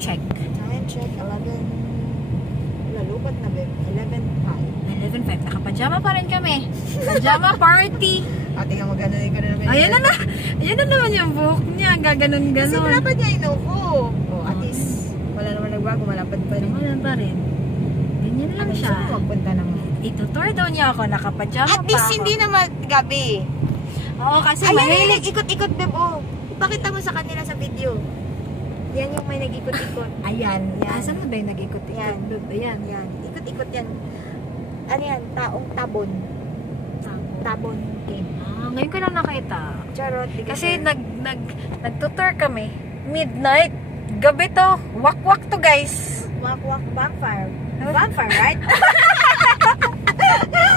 Check. Time check, 11. Lalubat na, babe. 11:05. 11:05. Nakapajama pa rin kami. Pajama party. Tingnan mo, ganun na, babe. Ayan na na. Ayan na naman yung buhok niya. Gaganon-ganon. Kasi malapad niya inuko. At least, wala naman nagbago. Malapad pa rin. Wala pa rin. Ganyan lang siya. Gusto mo magpunta ng... Itutour daw niya ako. Nakapajama At pa least, ako. hindi naman gabi. Oo, kasi Ayan, mahilig. ikot-ikot, babe. Oh. Ipakita mo sa kanila sa video. Yan yung may nag-ikot-ikot. Ayan, yan. Saan na ba yung nag-ikot-ikot? Yan. Ayan. Yan. Ikot-ikot yan. Ano yan? Taong tabon. Tabon game. Ngayon ko lang nakita. Charot. Kasi nagtutour kami. Midnight. Gabi to. Wak-wak to, guys. Wak-wak bonfire. Bonfire, right?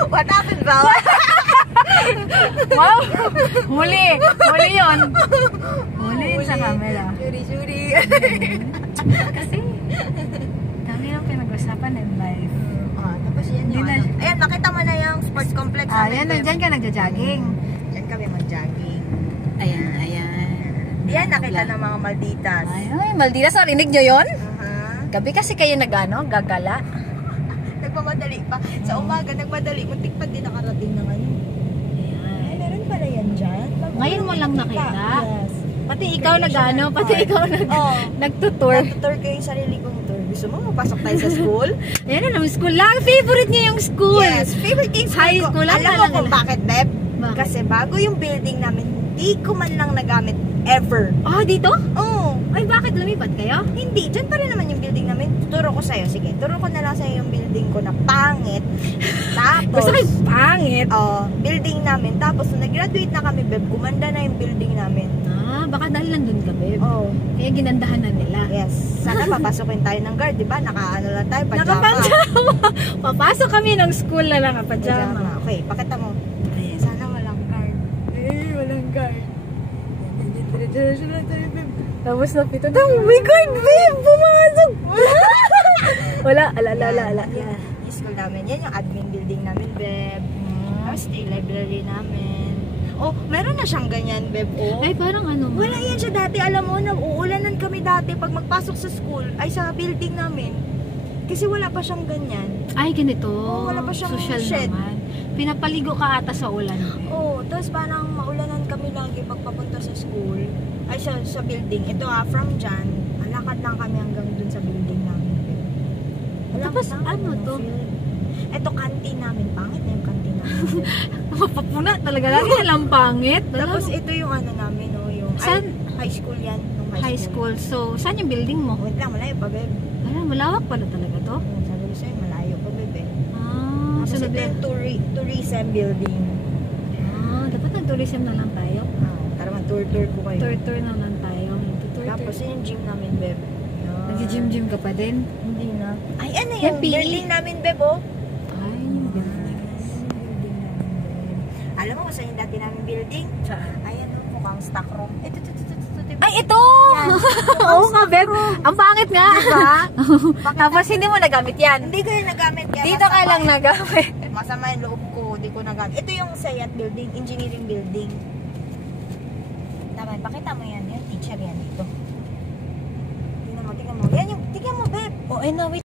What happened, Val? Wow! Huli! Huli yun! Huli yun sa camera. Suri-suri. Kasi, kami lang pinag-usapan in life. Tapos yan yung ano. Ayan, nakita mo na yung sports complex. Ayan, nandyan ka nagja-jogging. Diyan kami mag-jogging. Ayan, ayan. Diyan nakita ng mga Malditas. Ay, Malditas, narinig nyo yun? Uh-huh. Gabi kasi kayo gagala. Nagmamadali pa. Sa umaga, nagmadali. Muntik pa din nakarating ng ano. Ay, meron pala yan dyan. Ngayon mo lang nakita? Yes. Pati ikaw nagtutour. Nagtutour ko yung sarili kong tour. Gusto mo mapasok tayo sa school? Ayan na naman, school lang. Favorite niya yung school. Yes, favorite yung school High ko. school lang. Alam mo kung bakit, Beb? Bakit? Kasi bago yung building namin, hindi ko man lang nagamit ever. Dito? Oo. Ay, bakit lumipat kayo? Hindi, dyan pa rin naman yung building namin. Turo ko sa'yo, sige. Turo ko na lang sa'yo yung building ko na pangit. Tapos, Gusto kayo pangit. building namin. Tapos, nung nag-graduate na kami, Beb, gumanda na yung building namin. Baka dahil nandun ka, babe. Oo. Kaya ginandahan na nila. Yes. Sana papasokin tayo ng guard, di ba? Nakaano lang tayo, pajama. Nakapajama. Papasok kami ng school na lang, pajama. Okay, pakita mo. Ayan. Sana walang guard. Walang guard. Tapos napito. Oh my God, babe! Pumasok! Wala, ala. Yan. Yung school namin. Yan yung admin building namin, Beb. Tapos yung library namin. Meron na siyang ganyan, Beb. Ay, parang ano? Wala yan siya dati. Alam mo, uuulanan kami dati pag magpasok sa school, ay sa building namin. Kasi wala pa siyang ganyan. Ay, ganito. Wala pa siyang social shed. naman. Pinapaligo ka ata sa ulan. Tapos parang maulanan kami lagi pag papunta sa school. Ay, sa building. Ito from dyan, lakad lang kami hanggang dun sa building namin. Tapos ano to? Ito, canteen namin. Pangit na yung canteen namin. Mapapuna talaga. Lagi nalang pangit. Tapos ito yung ano namin, yung high school yan. High school. So, saan yung building mo? Wait lang, malayo pa, Beb. Malawak pala talaga to. Sabi ko sa'yo, malayo pa, Beb. So Tapos ito yung tourism building. Dapat nag-tourism na lang tayo. Tara, mag-tour ko kayo. Tour na lang tayo. Tapos yun yung gym namin, Beb. Nag-gym ka pa din? Hindi na. Ay, ano Yan, yung PE? building namin, Beb, Ay, yung building. Alam mo, saan yung dati namin building? Saan? Ayan, mukhang stock room. Ito. Ay, ito! Oo nga, Beb. Ang pangit nga. Diba? Tapos hindi mo nagamit yan. Hindi ko yung nagamit. Kaya Dito ka lang nagamit. Masama yung loob ko. Hindi ko nagamit. Ito yung SAYAT building, engineering building. Tama, pakita mo yan. Yung teacher yan dito. Tingnan mo. Yan yung, tingnan mo, Beb. Ay, na, wait.